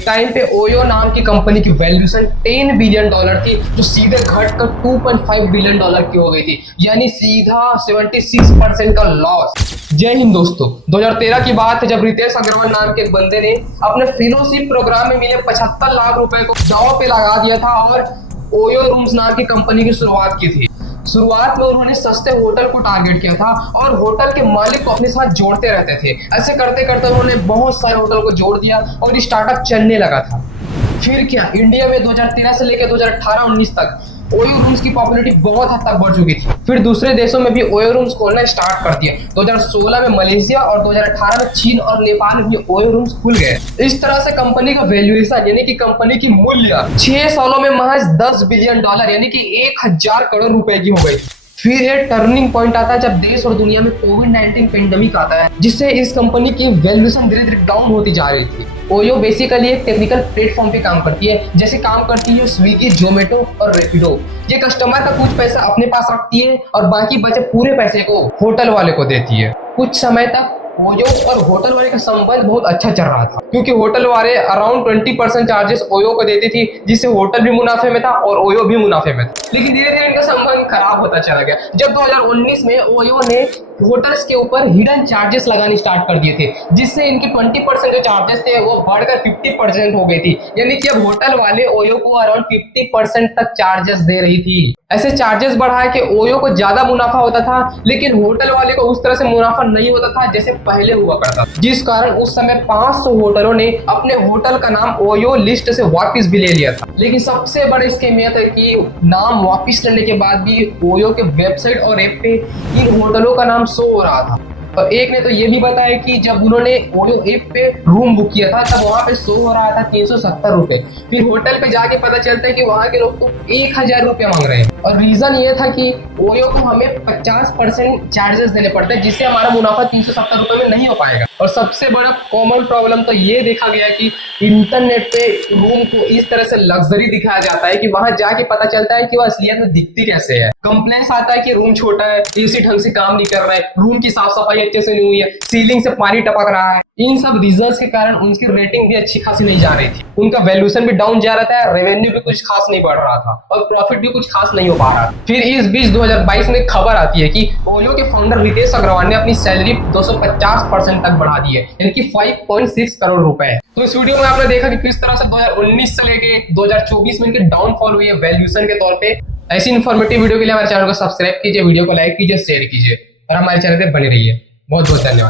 एक टाइम पे ओयो नाम की कंपनी की वैल्यूएशन $10 बिलियन थी, जो सीधे घटकर $2.5 बिलियन की हो गई थी, यानी सीधा 76% का लॉस। जय हिंद दोस्तों। 2013 की बात है जब रितेश अग्रवाल नाम के एक बंदे ने अपने फेलोशिप प्रोग्राम में मिले 75 लाख रुपए को दांव पे लगा दिया था और ओयो रूम्स नाम की कंपनी की शुरुआत की थी। शुरुआत में उन्होंने सस्ते होटल को टारगेट किया था और होटल के मालिक को अपने साथ जोड़ते रहते थे। ऐसे करते करते उन्होंने बहुत सारे होटल को जोड़ दिया और स्टार्टअप चलने लगा था। फिर क्या, इंडिया में 2013 से लेकर 2018-19 तक ओयो रूम्स की पॉपुलैरिटी बहुत हद तक बढ़ चुकी थी। फिर दूसरे देशों में भी ओयो रूम्स खोलना स्टार्ट कर दिया। 2016 में मलेशिया और 2018 में चीन और नेपाल में भी ओयो रूम्स खुल गए। इस तरह से कंपनी का वैल्यूएशन यानी कि कंपनी की मूल्य 6 सालों में महज $10 बिलियन यानी कि 1000 करोड़ रुपए की हो गई। फिर ये टर्निंग पॉइंट आता है जब देश और दुनिया में कोविड-19 पेंडेमिक आता है, जिससे इस कंपनी की वैल्यूएशन धीरे धीरे डाउन होती जा रही थी। ओयो बेसिकली एक टेक्निकल प्लेटफॉर्म पे काम करती है, जैसे काम करती है स्विगी, जोमेटो और रैपिडो। ये कस्टमर का कुछ पैसा अपने पास रखती है और बाकी बचे पूरे पैसे को होटल वाले को देती है। कुछ समय तक ओयो और होटल वाले का संबंध बहुत अच्छा चल रहा था, क्योंकि होटल वाले अराउंड 20% चार्जेस ओयो को देती थी, जिससे होटल भी मुनाफे में था और ओयो भी मुनाफे में था। लेकिन धीरे धीरे इनका संबंध खराब होता चला गया जब 2019 में ओयो ने होटल्स के ऊपर हिडन चार्जेस लगाने स्टार्ट कर दिए थे, जिससे इनके 20% जो चार्जेस थे वो बढ़कर 50% हो गई थी। यानी कि अब होटल वाले ओयो को अराउंड 50% तक चार्जेस दे रही थी। ऐसे चार्जेस बढ़ा के ओयो को ज्यादा मुनाफा होता था, लेकिन होटल वाले को उस तरह से मुनाफा नहीं होता था जैसे पहले हुआ करता, जिस कारण उस समय 500 होटलों ने अपने होटल का नाम ओयो लिस्ट से वापस भी ले लिया था। लेकिन सबसे बड़ा स्कैम यह था कि नाम वापस लेने के बाद भी ओयो के वेबसाइट और ऐप पे इन होटलों का नाम शो हो रहा था। और एक ने तो ये भी बताया कि जब उन्होंने ओयो ऐप पे रूम बुक किया था तब वहां पे शो हो रहा था 370 रुपए। फिर होटल पे जाके पता चलता है कि वहां के लोग तो 1000 रुपए मांग रहे हैं। और रीजन ये था कि ओयो को हमें 50% चार्जेस देने पड़ते हैं, जिससे हमारा मुनाफा 370 रुपए में नहीं हो पाएगा। और सबसे बड़ा कॉमन प्रॉब्लम तो ये देखा गया कि इंटरनेट पे रूम को इस तरह से लग्जरी दिखाया जाता है कि वहां जाके पता चलता है कि वह असलियत में दिखती कैसे है। कंप्लेंट्स आता है कि रूम छोटा है, एसी ढंग से काम नहीं कर रहा है, रूम की साफ सफाई अच्छे से नहीं हुई है, सीलिंग से पानी टपक रहा है। इन सब रीजंस के कारण उनकी रेटिंग भी अच्छी खासी नहीं जा रही थी, उनका वैल्यूएशन भी डाउन जा रहा था, रेवेन्यू भी कुछ खास नहीं बढ़ रहा था और प्रॉफिट भी कुछ खास नहीं हो पा रहा। फिर इस बीच 2022 में खबर आती है कि ओयो के फाउंडर रितेश अग्रवाल ने अपनी सैलरी 250% तक बढ़ा दी है, यानी कि 5.6 करोड़ रुपए। तो इस वीडियो में आपने देखा कि किस तरह से 2019 से लेके 2024 में इनके डाउनफॉल हुई है वैल्यूएशन के तौर पे। ऐसी इन्फॉर्मेटिव वीडियो के लिए हमारे चैनल को सब्सक्राइब कीजिए, वीडियो को लाइक कीजिए, शेयर कीजिए और हमारे चैनल पे बने रहिए। बहुत बहुत धन्यवाद।